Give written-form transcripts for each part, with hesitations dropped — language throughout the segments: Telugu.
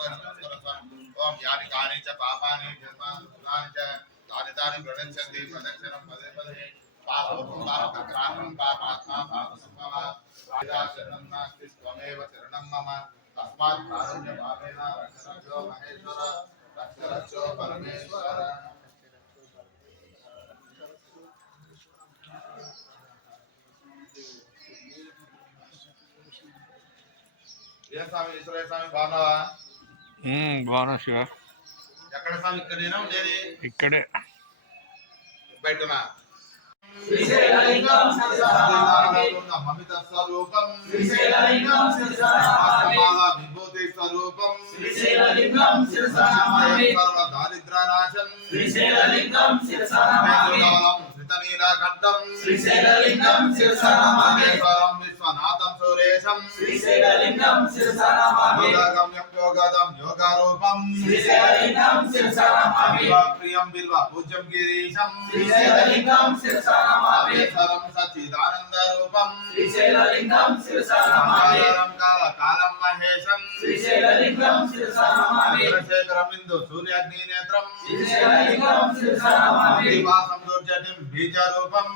ओम यानि कानि च पापानि जन्मानि च तानि तानि प्रणश्यन्ति प्रदक्षिणं पदे पदे पापोऽहं पापकर्ताहं पापात्मा पापसम्भवः शरणं नास्ति त्वमेव शरणं मम तस्मात् कारुण्यभावेन रक्षरक्षो महेश्वर रक्षरक्षो परमेश्वर ఏ స్వామి ఈశ్వరయ్య స్వామి బాగున్నావా? బాగున్నా శివ. ఎక్కడ స్వామి? ఇక్కడేనా ఉండేది? ఇక్కడే బయటనా? మమిత స్వరూపం విభూతి స్వరూపం దారిద్రనాశం శ్రీతనీలకంఠం విశ్వనాథం సురేశం యోగగమ్యం యోగదం యోగరూపం ప్రియం బిల్వ పూజ్యం గిరీశం సరం సచ్చిదానంద రూపం కాలం మహేశం చంద్రశేఖరం బిందు సూర్యాగ్ని నేత్రం శ్రీవాసం దుర్జటిం బీజ రూపం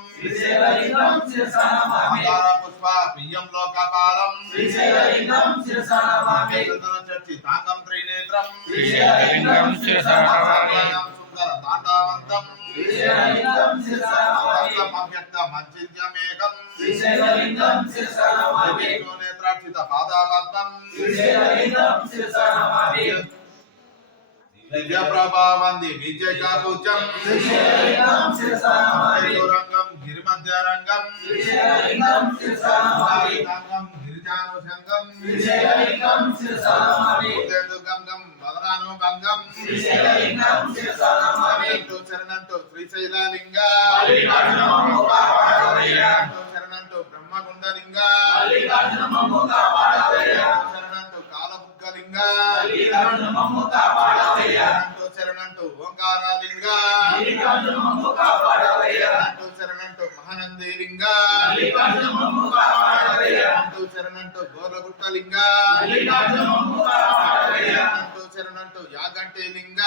పుష్ప పియ్యం లోకపాలం చర్చి తాంగం త్రినేత్రం సుందర తాండవంతం అవ్యక్త మంచిత్యమేకం నేత్రాక్షిత పాదాపద్మం దివ్య ప్రభావంది విజయకాకుచం రంగం గిరిమధ్యరంగం గిరిజానుషంగం గంగం వదనానుభంగం శరణంతో శ్రీశైలలింగ శరణంతో బ్రహ్మగుండలింగ శరణంతో కాలబుగ్గలింగ శరణంతో ఓంకారలింగ శరణంటూ మహానందిలింగ శరణంటూ గోరగుట్టలింగ శరణంటూ యాగంటి లింగ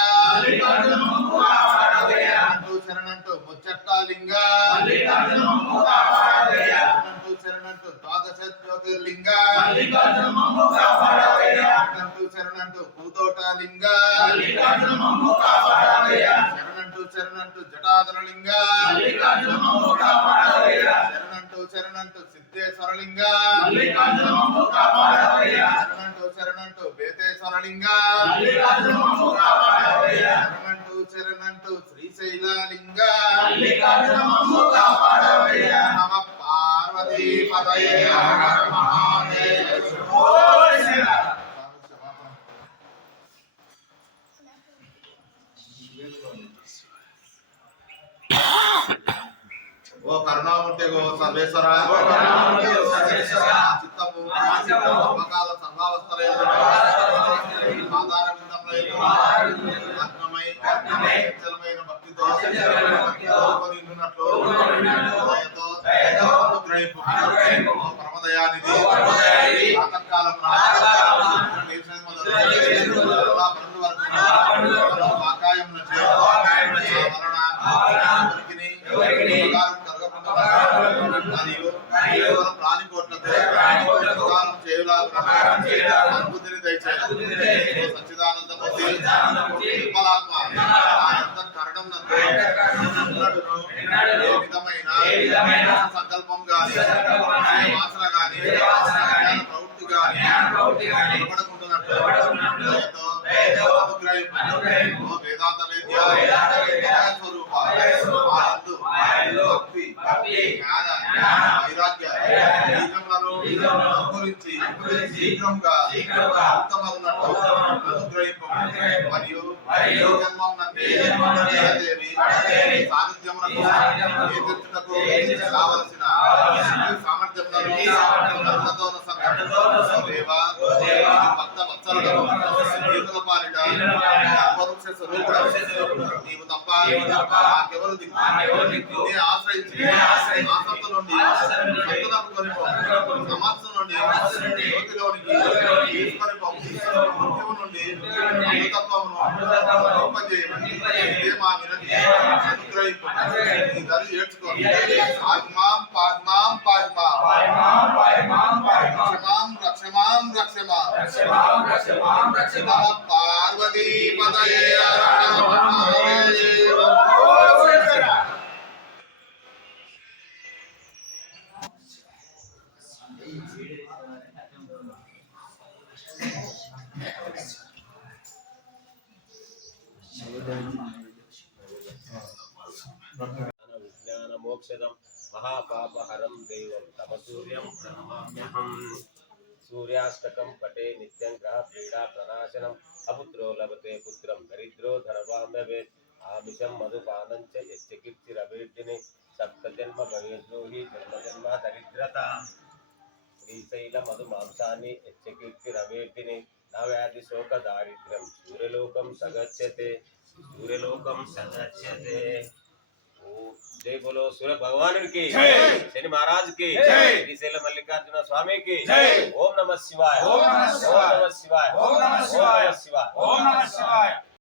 శరణంటూ ముచ్చట్టాలింగ శరణంటూ ద్వాదశ జ్యోతిర్లింగ శరణంటూ పూతోటలింగ శరణంటూ జటాధరలింగ శరణంటూ సిద్ధేశ్వరలింగ శరణంటూ బేతేశ్వరలింగ శరణంటూ శ్రీశైలలింగ నమ పార్వతీ పతయే హర మహాదేవ. ఓ కరుణామూర్తి గో సర్వేశ్వర చిత్తము సర్వకాల సర్వావస్థలైన చలమైన భక్తితో ప్రమదయానిధి ప్రాతకాలం ఆకాయం మరియు ప్రాణికోట్లతో అనుభూతిని దయచేయాలి. సచ్చిదానంద నిర్మలాత్మ కరణం విధమైన సంకల్పం గాని వాసన గాని ప్రవృత్తి గాని నిలబడకుంటున్నట్టు వేదాంత వేద్య స్వరూప భక్తి జ్ఞాన వైరాగ్య బీజములను గురించి శీఘ్రంగా ఉత్తమన్నట్టు మరియు జన్మం దేవి సాన్నిధ్యమునకు కావలసిన సామర్థ్యంతో భక్త వత్సలుడు పాలిట పరోక్ష స్వరూపుడు నీవు తప్ప నాకెవరు దిక్కు ఆశ్రయించి ఆసక్త నుండి సమస్య నుండి జ్యోతిలోనికి తీసుకొని మృత్యువు నుండి ఆత్మాం పాత్మాం పాత్మాం రక్షమాం రక్షమాం పార్వతీ పదయే విజ్ఞాన మోక్షదం మహాపాపహరం దేవం తమ సూర్యం ప్రణమామ్యహం సూర్యాష్టకం పటే నిత్యం గ్రహ క్రీడా ప్రనాశనం అపుత్రో లభతే పుత్రం దరిద్రో ధనవామ్యవేత్ ఆమిషం మధుపానం చ యచ్చకీర్తిరవేద్యని సప్తజన్మ భవేద్రోహి జన్మజన్మ దరిద్రత శ్రీశైల మధు మాంసాన్ని యచ్చకీర్తిరవేద్యని నా వ్యాధి శోక దారిద్ర్యం సూర్యలోకం సగచ్చతే जय बोलो सूर्य भगवान की शनि महाराज की श्रीशैल मल्लिकार्जुन स्वामी की ओम नमः शिवाय ओम नमः शिवाय ओम नमः शिवाय ओम नमः शिवाय ओम नमः शिवाय।